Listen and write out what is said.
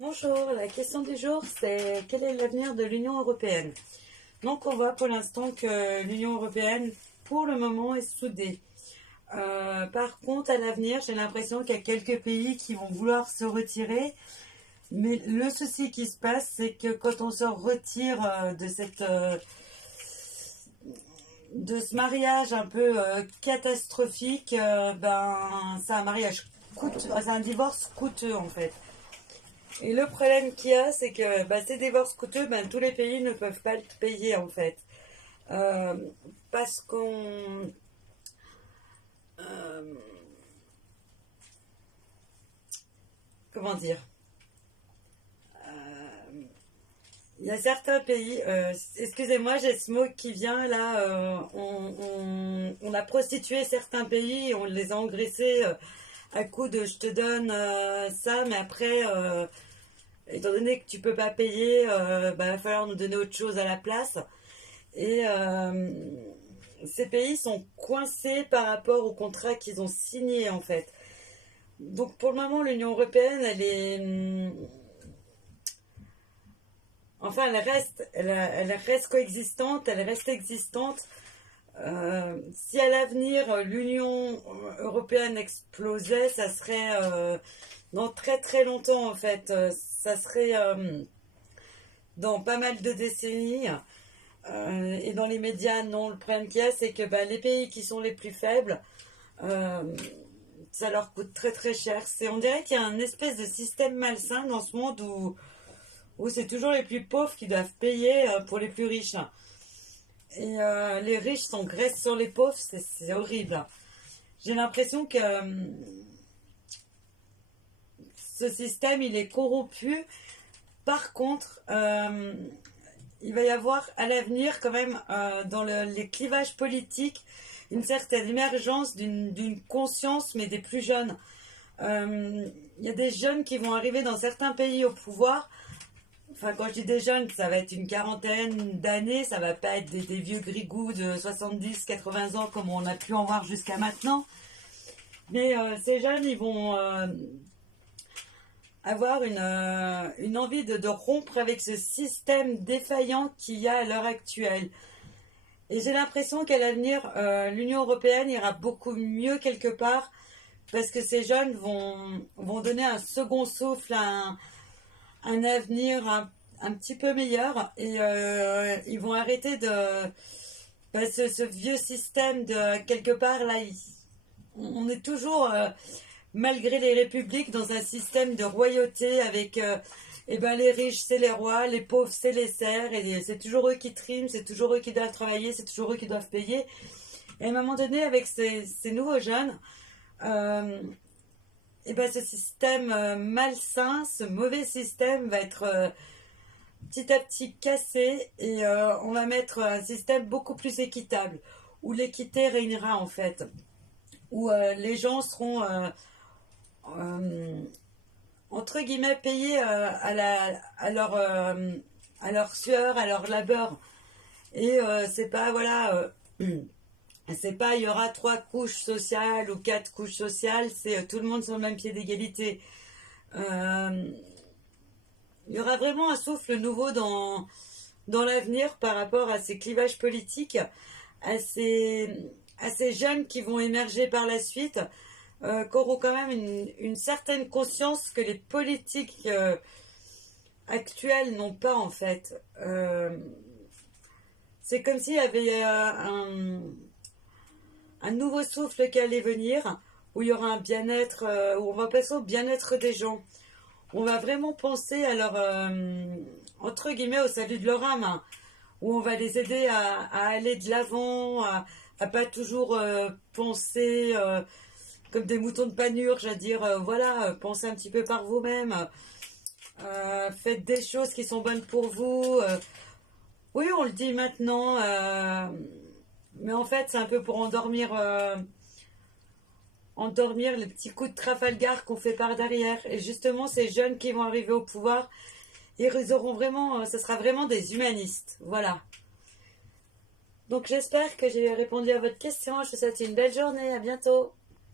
Bonjour, la question du jour c'est quel est l'avenir de l'Union européenne? Donc on voit pour l'instant que l'Union européenne pour le moment est soudée. Par contre à l'avenir j'ai l'impression qu'il y a quelques pays qui vont vouloir se retirer. Mais le souci qui se passe c'est que quand on se retire de ce mariage un peu catastrophique, c'est un mariage coûteux, c'est un divorce coûteux en fait. Et le problème qu'il y a, c'est que ces divorces coûteux, tous les pays ne peuvent pas le payer en fait. Euh, Parce qu'on... euh, comment dire? Il y a certains pays... excusez-moi, j'ai ce mot qui vient là. On a prostitué certains pays, on les a engraissés à coup de je te donne ça, mais après... étant donné que tu peux pas payer, il va falloir nous donner autre chose à la place. Et ces pays sont coincés par rapport au contrat qu'ils ont signé en fait. Donc pour le moment, l'Union européenne, elle est, enfin, elle reste coexistante, elle reste existante. Si à l'avenir l'Union européenne explosait, ça serait dans très très longtemps en fait. Ça serait dans pas mal de décennies. Et dans les médias, non. Le problème qu'il y a, c'est que les pays qui sont les plus faibles, euh, ça leur coûte très très cher. On dirait qu'il y a un espèce de système malsain dans ce monde où c'est toujours les plus pauvres qui doivent payer pour les plus riches. Et les riches s'engraissent sur les pauvres, c'est horrible. J'ai l'impression que ce système, il est corrompu. Par contre, il va y avoir à l'avenir quand même dans les clivages politiques une certaine émergence d'une conscience, mais des plus jeunes. Il y a des jeunes qui vont arriver dans certains pays au pouvoir. Enfin, quand je dis des jeunes, ça va être une quarantaine d'années, ça va pas être des vieux grigous de 70, 80 ans comme on a pu en voir jusqu'à maintenant. Mais ces jeunes, ils vont avoir une envie de rompre avec ce système défaillant qu'il y a à l'heure actuelle. Et j'ai l'impression qu'à l'avenir, l'Union européenne ira beaucoup mieux quelque part parce que ces jeunes vont donner un second souffle, un avenir un petit peu meilleur et ils vont arrêter ce vieux système de quelque part là. On est toujours malgré les républiques, dans un système de royauté avec les riches c'est les rois, les pauvres c'est les serfs, et c'est toujours eux qui triment, c'est toujours eux qui doivent travailler, c'est toujours eux qui doivent payer. Et à un moment donné, avec ces nouveaux jeunes, euh, ce système malsain, ce mauvais système va être petit à petit cassé et on va mettre un système beaucoup plus équitable, où l'équité régnera en fait, où les gens seront euh, entre guillemets payés à leur sueur, à leur labeur. Et c'est pas, voilà, c'est pas il y aura 3 couches sociales ou 4 couches sociales, c'est tout le monde sur le même pied d'égalité. Euh, il y aura vraiment un souffle nouveau dans l'avenir par rapport à ces clivages politiques, à à ces jeunes qui vont émerger par la suite, qui auront quand même une certaine conscience que les politiques actuelles n'ont pas en fait. C'est comme s'il y avait un nouveau souffle qui allait venir, où il y aura un bien-être, où on va passer au bien-être des gens. On va vraiment penser à leur, entre guillemets, au salut de leur âme, hein, où on va les aider à aller de l'avant, à pas toujours penser comme des moutons de panurge, à dire, voilà, pensez un petit peu par vous-même, faites des choses qui sont bonnes pour vous. Oui, on le dit maintenant, mais en fait, c'est un peu pour endormir les petits coups de Trafalgar qu'on fait par derrière. Et justement, ces jeunes qui vont arriver au pouvoir, ils auront vraiment, ce sera vraiment des humanistes. Voilà. Donc j'espère que j'ai répondu à votre question. Je vous souhaite une belle journée. À bientôt.